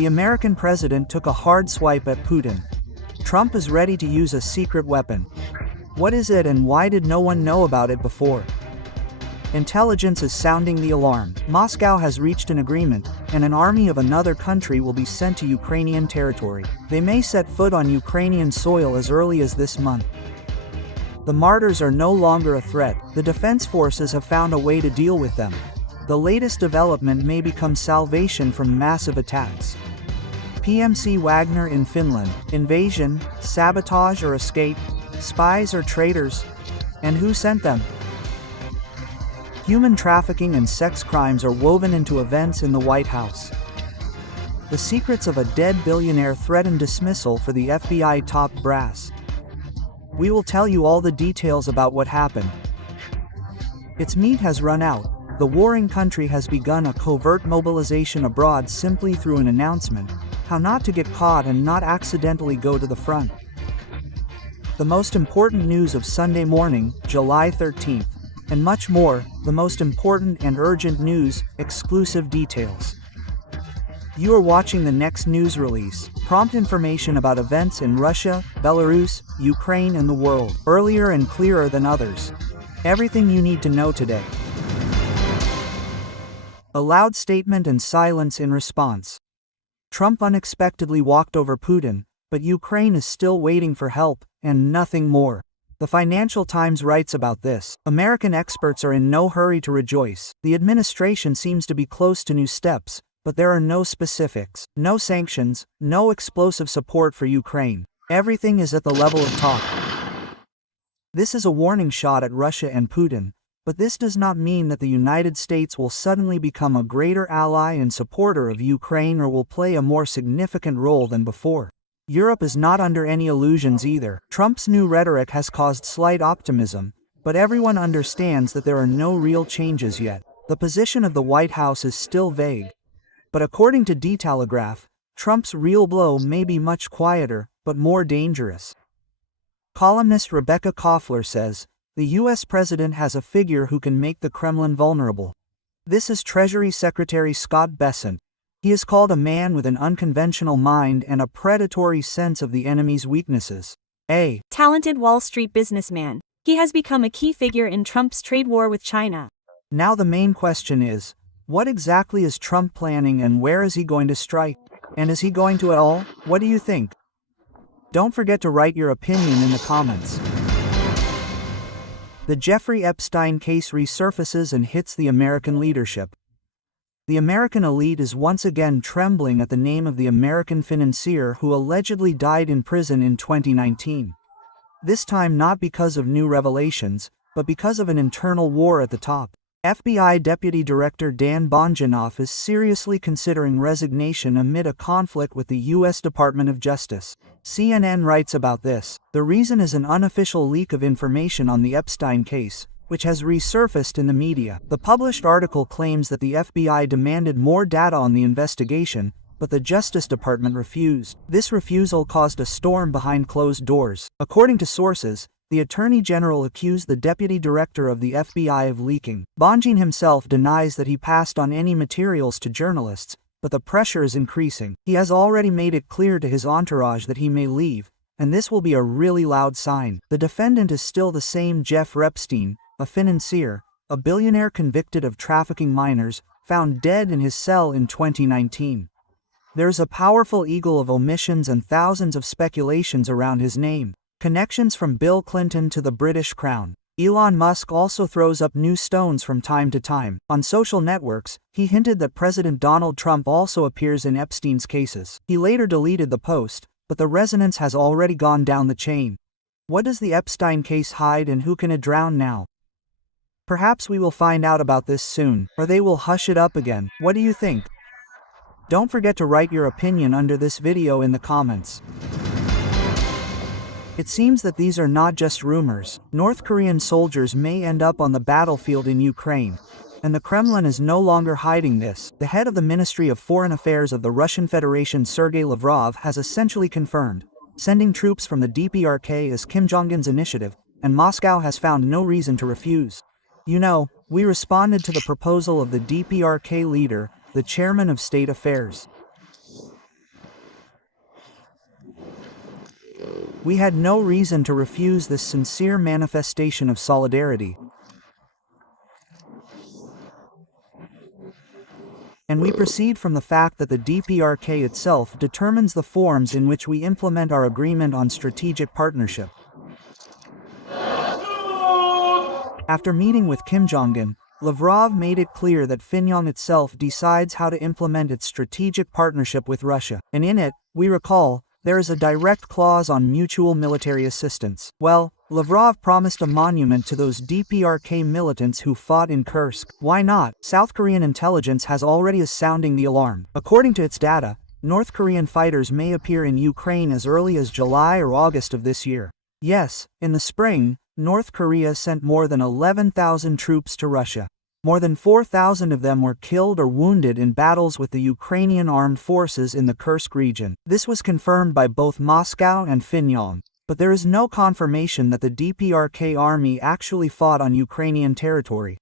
The American president took a hard swipe at Putin. Trump is ready to use a secret weapon. What is it and why did no one know about it before? Intelligence is sounding the alarm. Moscow has reached an agreement, and an army of another country will be sent to Ukrainian territory. They may set foot on Ukrainian soil as early as this month. The martyrs are no longer a threat. The defense forces have found a way to deal with them. The latest development may become salvation from massive attacks. PMC Wagner in Finland. Invasion, sabotage or escape, spies or traitors? And who sent them? Human trafficking and sex crimes are woven into events in the White House. The secrets of a dead billionaire threaten dismissal for the FBI top brass. We will tell you all the details about what happened. Its meat has run out. The warring country has begun a covert mobilization abroad simply through an announcement, how not to get caught and not accidentally go to the front. The most important news of Sunday morning, July 13th. And much more, the most important and urgent news, exclusive details. You are watching the next news release, prompt information about events in Russia, Belarus, Ukraine and the world, earlier and clearer than others. Everything you need to know today. A loud statement and silence in response. Trump unexpectedly walked over Putin, but Ukraine is still waiting for help, and nothing more. The Financial Times writes about this. American experts are in no hurry to rejoice. The administration seems to be close to new steps, but there are no specifics, no sanctions, no explosive support for Ukraine. Everything is at the level of talk. This is a warning shot at Russia and Putin, but this does not mean that the United States will suddenly become a greater ally and supporter of Ukraine or will play a more significant role than before. Europe is not under any illusions either. Trump's new rhetoric has caused slight optimism, but everyone understands that there are no real changes yet. The position of the White House is still vague. But according to The Telegraph, Trump's real blow may be much quieter, but more dangerous. Columnist Rebecca Koffler says, the U.S. president has a figure who can make the Kremlin vulnerable. This is Treasury Secretary Scott Bessent. He is called a man with an unconventional mind and a predatory sense of the enemy's weaknesses. A talented Wall Street businessman. He has become a key figure in Trump's trade war with China. Now the main question is, what exactly is Trump planning and where is he going to strike? And is he going to at all? What do you think? Don't forget to write your opinion in the comments. The Jeffrey Epstein case resurfaces and hits the American leadership. The American elite is once again trembling at the name of the American financier who allegedly died in prison in 2019. This time not because of new revelations, but because of an internal war at the top. FBI Deputy Director Dan Bonginoff is seriously considering resignation amid a conflict with the U.S. Department of Justice. CNN writes about this. The reason is an unofficial leak of information on the Epstein case, which has resurfaced in the media. The published article claims that the FBI demanded more data on the investigation, but the Justice Department refused. This refusal caused a storm behind closed doors. According to sources, the Attorney General accused the Deputy Director of the FBI of leaking. Bongin himself denies that he passed on any materials to journalists, but the pressure is increasing. He has already made it clear to his entourage that he may leave, and this will be a really loud sign. The defendant is still the same Jeff Epstein, a financier, a billionaire convicted of trafficking minors, found dead in his cell in 2019. There's a powerful eagle of omissions and thousands of speculations around his name. Connections from Bill Clinton to the British Crown. Elon Musk also throws up new stones from time to time. On social networks, he hinted that President Donald Trump also appears in Epstein's cases. He later deleted the post, but the resonance has already gone down the chain. What does the Epstein case hide and who can it drown now? Perhaps we will find out about this soon, or they will hush it up again. What do you think? Don't forget to write your opinion under this video in the comments. It seems that these are not just rumors. North Korean soldiers may end up on the battlefield in Ukraine. And the Kremlin is no longer hiding this. The head of the Ministry of Foreign Affairs of the Russian Federation, Sergei Lavrov, has essentially confirmed sending troops from the DPRK is Kim Jong-un's initiative, and Moscow has found no reason to refuse. You know, we responded to the proposal of the DPRK leader, the chairman of State Affairs. We had no reason to refuse this sincere manifestation of solidarity. And we proceed from the fact that the DPRK itself determines the forms in which we implement our agreement on strategic partnership. After meeting with Kim Jong-un, Lavrov made it clear that Pyongyang itself decides how to implement its strategic partnership with Russia, and in it, we recall, there is a direct clause on mutual military assistance. Well, Lavrov promised a monument to those DPRK militants who fought in Kursk. Why not? South Korean intelligence has already is sounding the alarm. According to its data, North Korean fighters may appear in Ukraine as early as July or August of this year. Yes, in the spring, North Korea sent more than 11,000 troops to Russia. More than 4,000 of them were killed or wounded in battles with the Ukrainian armed forces in the Kursk region. This was confirmed by both Moscow and Pyongyang, but there is no confirmation that the DPRK army actually fought on Ukrainian territory.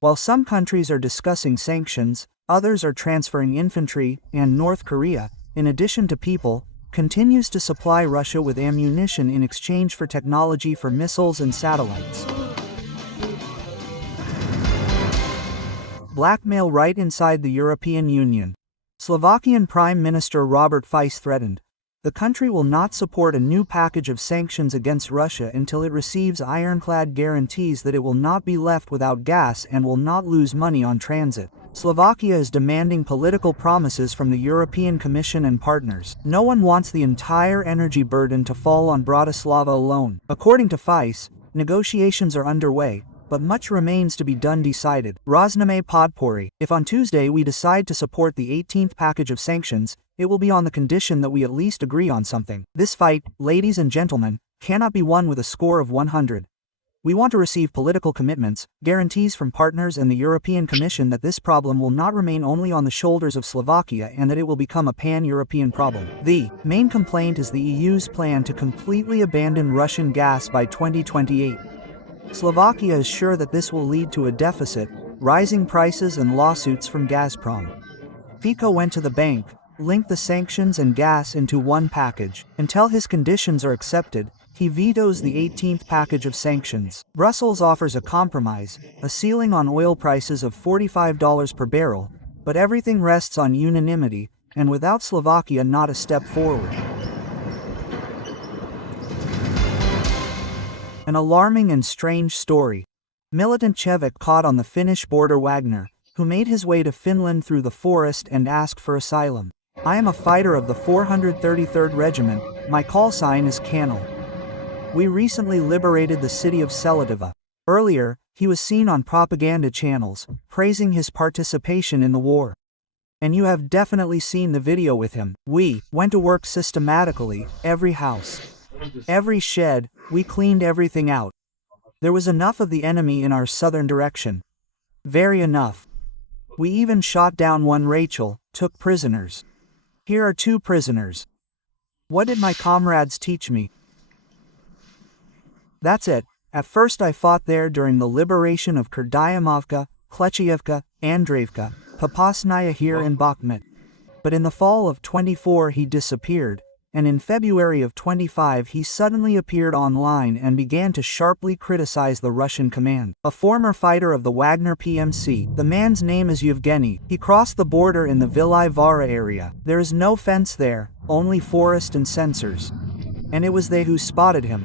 While some countries are discussing sanctions, others are transferring infantry, and North Korea, in addition to people, continues to supply Russia with ammunition in exchange for technology for missiles and satellites. Blackmail right inside the European Union. Slovakian Prime Minister Robert Fico threatened, the country will not support a new package of sanctions against Russia until it receives ironclad guarantees that it will not be left without gas and will not lose money on transit. Slovakia is demanding political promises from the European Commission and partners. No one wants the entire energy burden to fall on Bratislava alone. According to Fico, negotiations are underway, but much remains to be done decided. Rozname Podpori. If on Tuesday we decide to support the 18th package of sanctions, it will be on the condition that we at least agree on something. This fight, ladies and gentlemen, cannot be won with a score of 100. We want to receive political commitments, guarantees from partners and the European Commission that this problem will not remain only on the shoulders of Slovakia and that it will become a pan-European problem. The main complaint is the EU's plan to completely abandon Russian gas by 2028. Slovakia is sure that this will lead to a deficit, rising prices and lawsuits from Gazprom. Fico went to the bank, linked the sanctions and gas into one package. Until his conditions are accepted, he vetoes the 18th package of sanctions. Brussels offers a compromise, a ceiling on oil prices of $45 per barrel, but everything rests on unanimity, and without Slovakia not a step forward. An alarming and strange story. Militant Chevik caught on the Finnish border Wagner, who made his way to Finland through the forest and asked for asylum. I am a fighter of the 433rd Regiment, my call sign is Cannel. We recently liberated the city of Seladiva. Earlier, he was seen on propaganda channels, praising his participation in the war. And you have definitely seen the video with him. We went to work systematically, every house, every shed, we cleaned everything out. There was enough of the enemy in our southern direction. Very enough. We even shot down one Rachel, took prisoners. Here are 2 prisoners. What did my comrades teach me? That's it. At first I fought there during the liberation of Kurdiamovka, Klechievka, Andreevka, Popasnaya here in Bakhmut. But in the fall of 24 he disappeared, and in February of 25 he suddenly appeared online and began to sharply criticize the Russian command. A former fighter of the Wagner PMC, the man's name is Yevgeny. He crossed the border in the Vilai Vara area. There is no fence there, only forest and sensors. And it was they who spotted him.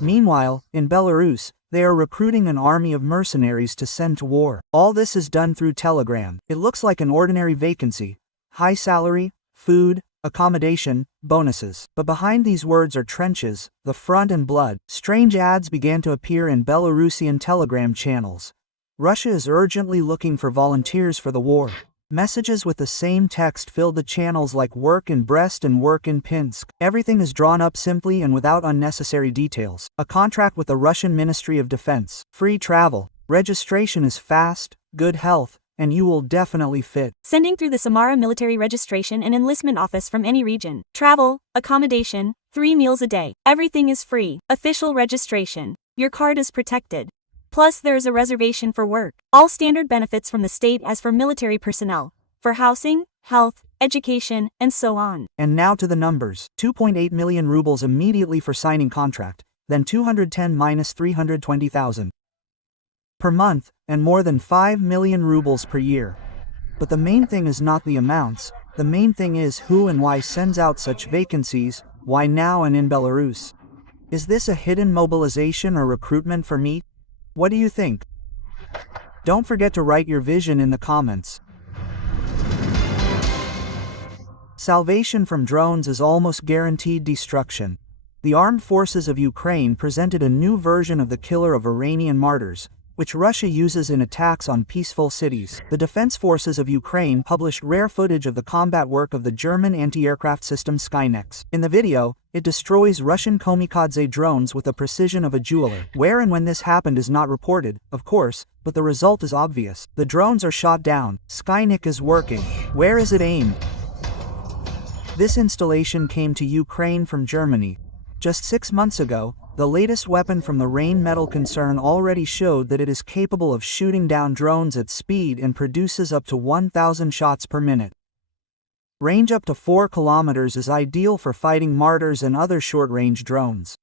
Meanwhile, in Belarus, they are recruiting an army of mercenaries to send to war. All this is done through Telegram. It looks like an ordinary vacancy. High salary, food, accommodation, bonuses. But behind these words are trenches, the front and blood. Strange ads began to appear in Belarusian Telegram channels. Russia is urgently looking for volunteers for the war. Messages with the same text filled the channels like work in Brest and work in Pinsk. Everything is drawn up simply and without unnecessary details. A contract with the Russian Ministry of Defense. Free travel. Registration is fast, good health, and you will definitely fit. Sending through the Samara Military Registration and Enlistment Office from any region. Travel, accommodation, 3 meals a day. Everything is free. Official registration. Your card is protected. Plus there is a reservation for work. All standard benefits from the state as for military personnel. For housing, health, education, and so on. And now to the numbers. 2.8 million rubles immediately for signing contract, then 210 minus 320,000 per month, and more than 5 million rubles per year. But the main thing is not the amounts, the main thing is who and why sends out such vacancies, why now and in Belarus. Is this a hidden mobilization or recruitment for me? What do you think? Don't forget to write your vision in the comments. Salvation from drones is almost guaranteed destruction. The armed forces of Ukraine presented a new version of the killer of Iranian martyrs, which Russia uses in attacks on peaceful cities. The defense forces of Ukraine published rare footage of the combat work of the German anti-aircraft system Skynex. In the video, it destroys Russian kamikaze drones with the precision of a jeweler. Where and when this happened is not reported, of course, but the result is obvious. The drones are shot down. Skynex is working. Where is it aimed? This installation came to Ukraine from Germany. Just 6 months ago, the latest weapon from the Rheinmetall concern already showed that it is capable of shooting down drones at speed and produces up to 1,000 shots per minute. Range up to 4 kilometers is ideal for fighting martyrs and other short-range drones.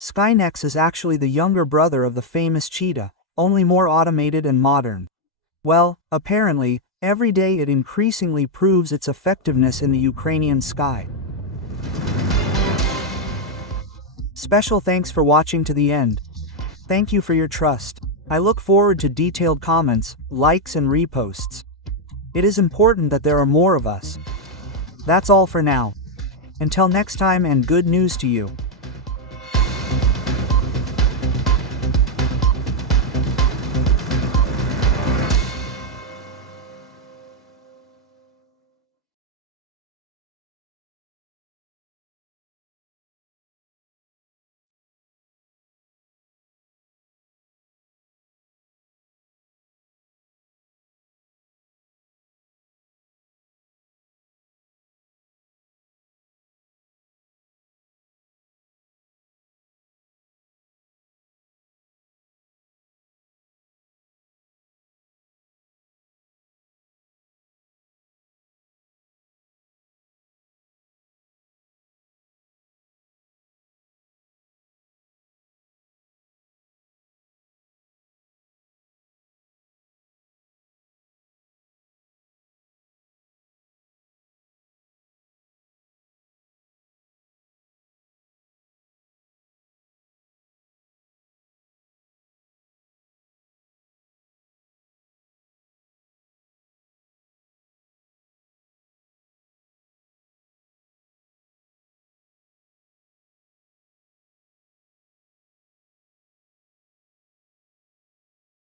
Skynex is actually the younger brother of the famous Cheetah, only more automated and modern. Well, apparently, every day it increasingly proves its effectiveness in the Ukrainian sky. Special thanks for watching to the end. Thank you for your trust. I look forward to detailed comments, likes and reposts. It is important that there are more of us. That's all for now. Until next time and good news to you.